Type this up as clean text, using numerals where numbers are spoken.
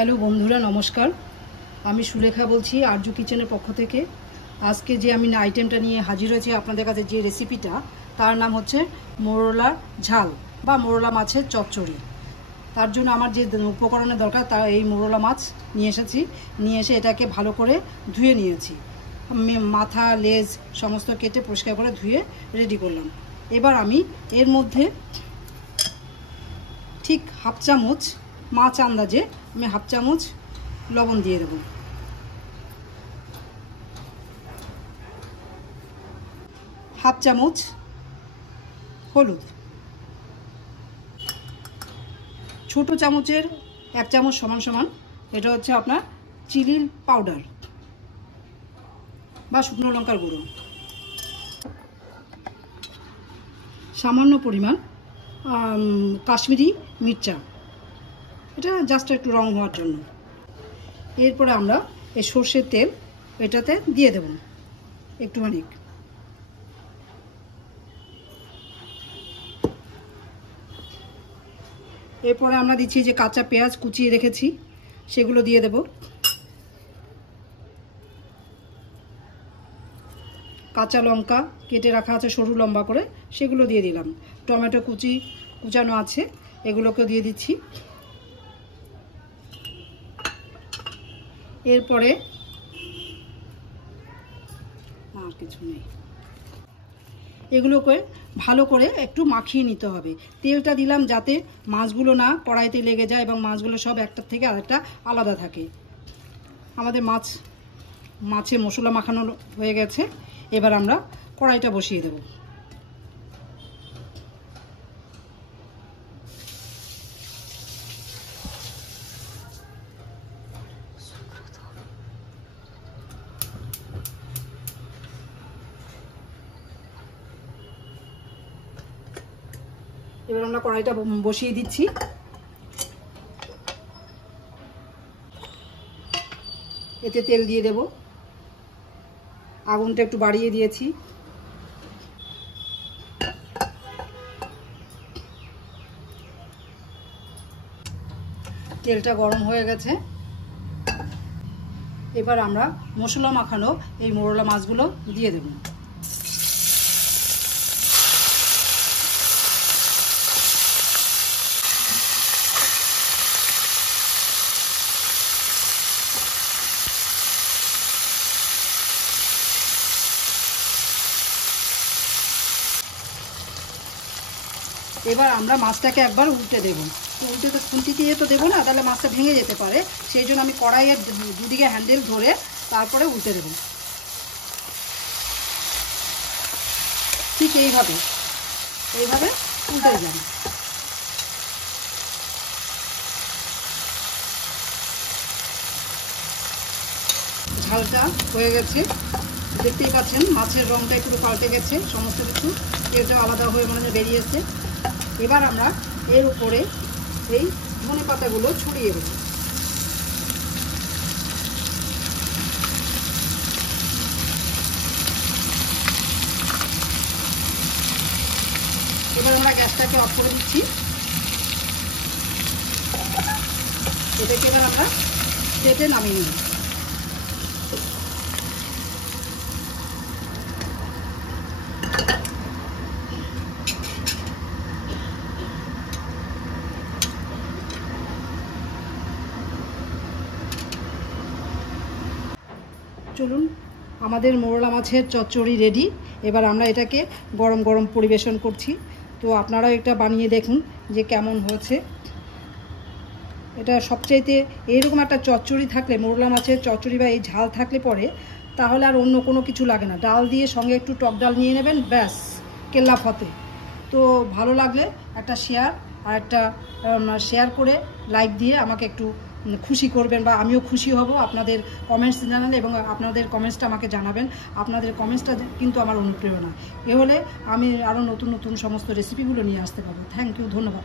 Hello বন্ধুরা, নমস্কার। আমি সুলেখা বলছি আরজু কিচেনের পক্ষ থেকে। আজকে যে আমি আইটেমটা নিয়ে হাজির হয়েছি আপনাদের কাছে, যে রেসিপিটা, তার নাম হচ্ছে মোরলার ঝাল বা মোরলা মাছের চচ্চড়ি। তার জন্য আমার যে উপকরণের দরকার, তা এই মোরলা মাছ নিয়ে এসেছি। নিয়ে এসে এটাকে ভালো করে ধুয়ে নিয়েছি। মাথা, লেজ সমস্ত কেটে পরিষ্কার করে ধুয়ে রেডি করলাম। এবার আমি এর মধ্যে ঠিক হাফ চামচ, মাছ আন্দাজে আমি হাফ চামচ লবণ দিয়ে দেব। হাফ চামচ হলুদ, ছোটো চামচের 1 চামচ সমান সমান এটা হচ্ছে আপনার চিলির পাউডার বা শুকনো লঙ্কার গুঁড়ো। সামান্য পরিমাণ কাশ্মীরি মির্চা, এটা জাস্ট একটু রং হওয়ার জন্য। এরপরে আমরা এই সর্ষের তেল এটাতে দিয়ে দেব একটুখানি। এরপরে আমরা দিচ্ছি যে কাঁচা পেঁয়াজ কুচিয়ে রেখেছি, সেগুলো দিয়ে দেব। কাঁচা লঙ্কা কেটে রাখা আছে সরু লম্বা করে, সেগুলো দিয়ে দিলাম। টমেটো কুচানো আছে, এগুলোকে দিয়ে দিচ্ছি। এরপরে আর কিছু নেই, এগুলোকে ভালো করে একটু মাখিয়ে নিতে হবে। তেলটা দিলাম যাতে মাছগুলো না কড়াইতে লেগে যায় এবং মাছগুলো সব একটার থেকে আরেকটা আলাদা থাকে। আমাদের মাছে মশলা মাখানো হয়ে গেছে। এবার আমরা কড়াইটা বসিয়ে দেব। এবার আমরা কড়াইটা বসিয়ে দিচ্ছি। এতে তেল দিয়ে দেব। আগুনটা একটু বাড়িয়ে দিয়েছি। তেলটা গরম হয়ে গেছে। এবার আমরা মশলা মাখানো এই মোরলা মাছগুলো দিয়ে দেব। এবার আমরা মাছটাকে একবার উল্টে দেব। উল্টে তো খুন্তি দিয়ে তো দেবো না, তাহলে মাছটা ভেঙে যেতে পারে। সেই জন্য আমি কড়াইয়ের দুদিকে হ্যান্ডেল ধরে তারপরে উল্টে দেব। ঠিক এইভাবে উল্টে যাবে। ঝালটা হয়ে গেছে, দেখতেই পাচ্ছেন মাছের রঙটা একটু পাল্টে গেছে, সমস্ত কিছু তেলটা আলাদা হয়ে মানে বেরিয়েছে। এবার আমরা এর উপরে এই ধনে পাতাগুলো ছড়িয়ে দেব। এবার আমরা গ্যাসটাকে অফ করে দিচ্ছি। এটাকে এবার আমরা প্লেটে নামিয়ে নেব। চলুন, আমাদের মোরলা মাছের চচ্চড়ি রেডি। এবার আমরা এটাকে গরম গরম পরিবেশন করছি। তো আপনারাও এটা বানিয়ে দেখুন যে কেমন হয়েছে। এটা সবচাইতে এইরকম একটা চচ্চড়ি থাকলে, মোরলা মাছের চচ্চড়ি বা এই ঝাল থাকলে পরে, তাহলে আর অন্য কোনো কিছু লাগে না। ডাল দিয়ে সঙ্গে একটু টক ডাল নিয়ে নেবেন, ব্যাস কেল্লা ফতে। তো ভালো লাগলে একটা শেয়ার করে লাইক দিয়ে আমাকে একটু খুশি করবেন, বা আমিও খুশি হব আপনাদের কমেন্টস জানালে, এবং আপনাদের কমেন্টসটা আমাকে জানাবেন। আপনাদের কমেন্টসটা কিন্তু আমার অনুপ্রেরণা। এ হলে আমি আরও নতুন নতুন সমস্ত রেসিপিগুলো নিয়ে আসতে পারবো। থ্যাংক ইউ, ধন্যবাদ।